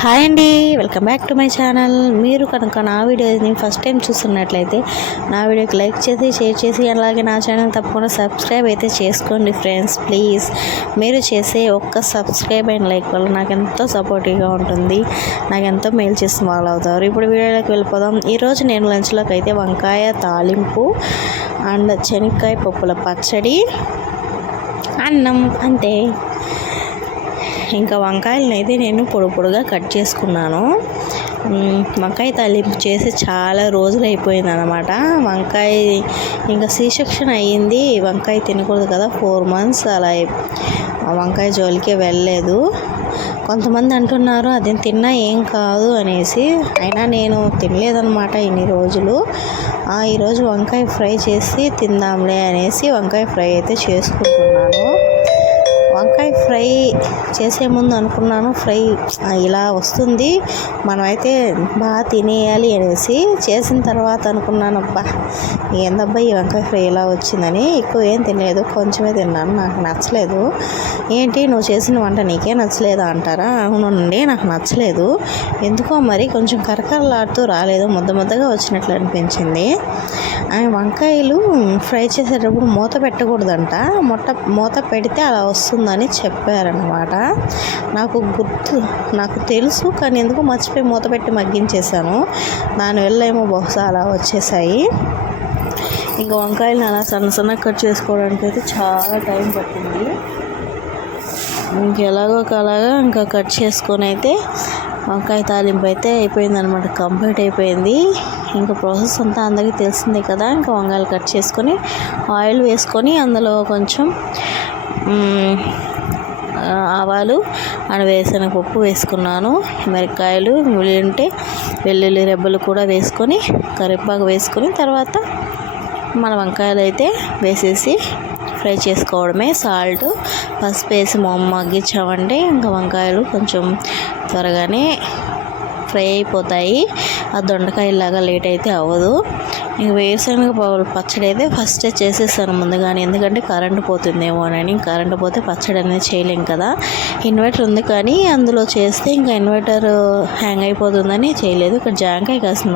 Hi అండి welcome back to my channel. మీరు కనుక నా వీడియోని ఫస్ట్ టైం చూస్తున్నట్లయితే నా వీడియోకి లైక్ చేసి షేర్ చేసి అలాగే నా ఛానల్ తప్పకుండా సబ్స్క్రైబ్ అయితే చేసుకోండి ఫ్రెండ్స్ ప్లీజ్. మీరు చేసే ఒక్క సబ్స్క్రైబ్ అండ్ లైక్ వల్ల నాకు ఎంతో సపోర్టివ్గా ఉంటుంది. నాకు ఎంతో మేలు చేసిన వాళ్ళు అవుతారు. ఇప్పుడు వీడియోలోకి వెళ్ళిపోదాం. ఈరోజు నేను లంచ్లోకి అయితే వంకాయ తాలింపు అండ్ శనక్కాయ పప్పుల పచ్చడి అన్నం అంతే. ఇంకా వంకాయలను అయితే నేను పొడి పొడిగా కట్ చేసుకున్నాను. వంకాయ తాలింపు చేసి చాలా రోజులు అయిపోయింది అనమాట వంకాయ ఇంకా సీ సెక్షన్ అయ్యింది. వంకాయ తినకూడదు కదా ఫోర్ మంత్స్ అలా ఆ వంకాయ జోలికే వెళ్ళలేదు. కొంతమంది అంటున్నారు అది తిన్నా ఏం కాదు అనేసి. అయినా నేను తినలేదనమాట ఇన్ని రోజులు. ఆ, ఈరోజు వంకాయ ఫ్రై చేసి తిందాంలే అనేసి వంకాయ ఫ్రై అయితే చేసుకుంటున్నాను. వంకాయ ఫ్రై చేసే ముందు అనుకున్నాను ఫ్రై ఇలా వస్తుంది మనమైతే బాగా తినేయాలి అనేసి చేసిన తర్వాత అనుకున్నాను అబ్బా ఏందబ్బా ఈ వంకాయ ఫ్రై ఇలా వచ్చిందని ఎక్కువ ఏం తినలేదు కొంచెమే తిన్నాను నాకు నచ్చలేదు. ఏంటి నువ్వు చేసిన వంట నీకే నచ్చలేదా అంటారా? అవునండి నాకు నచ్చలేదు. ఎందుకో మరి కొంచెం కరకరలాడుతూ రాలేదు ముద్ద ముద్దగా వచ్చినట్లు అనిపించింది. వంకాయలు ఫ్రై చేసేటప్పుడు మూత పెట్టకూడదంట. మొట్ట మూత పెడితే అలా వస్తుందని చెప్పారనమాట నాకు గుర్తు నాకు తెలుసు కానీ ఎందుకు మర్చిపోయి మూత పెట్టి మగ్గించేశాను. దానివల్ల ఏమో బహుశా అలా వచ్చేసాయి. ఇంకా వంకాయలు అలా సన్న సన్నగా కట్ చేసుకోవడానికి అయితే చాలా టైం పట్టింది. ఇంకెలాగో ఒకలాగా ఇంకా కట్ చేసుకొని అయితే వంకాయ తాలింపు అయితే అయిపోయింది అనమాట కంప్లీట్ అయిపోయింది. ఇంకా ప్రాసెస్ అంతా అందరికీ తెలిసిందే కదా ఇంకా వంకాయలు కట్ చేసుకొని ఆయిల్ వేసుకొని అందులో కొంచెం ఆవాలు అండ్ వేరుశనగ పప్పు వేసుకున్నాను మిరపకాయలు ఉంటే వెల్లుల్లి రెబ్బలు కూడా వేసుకొని కరివేపాకు వేసుకొని తర్వాత మన వంకాయలు అయితే వేసేసి ఫ్రై చేసుకోవడమే. సాల్ట్ పసుపు వేసి మొమ్మ మగ్గించామంటే ఇంకా వంకాయలు కొంచెం త్వరగానే ఫ్రై అయిపోతాయి. ఆ దొండకాయలాగా లేట్ అయితే అవ్వదు. ఇంక వేరుశనగ పచ్చడి అయితే ఫస్టే చేసేసాను ముందుగానే. ఎందుకంటే కరెంటు పోతుందేమో అని. కరెంటు పోతే పచ్చడి అనేది చేయలేం కదా. ఇన్వర్టర్ ఉంది కానీ అందులో చేస్తే ఇంకా ఇన్వర్టర్ హ్యాంగ్ అయిపోతుందని చేయలేదు. ఇక్కడ జాంకాయ కాసిన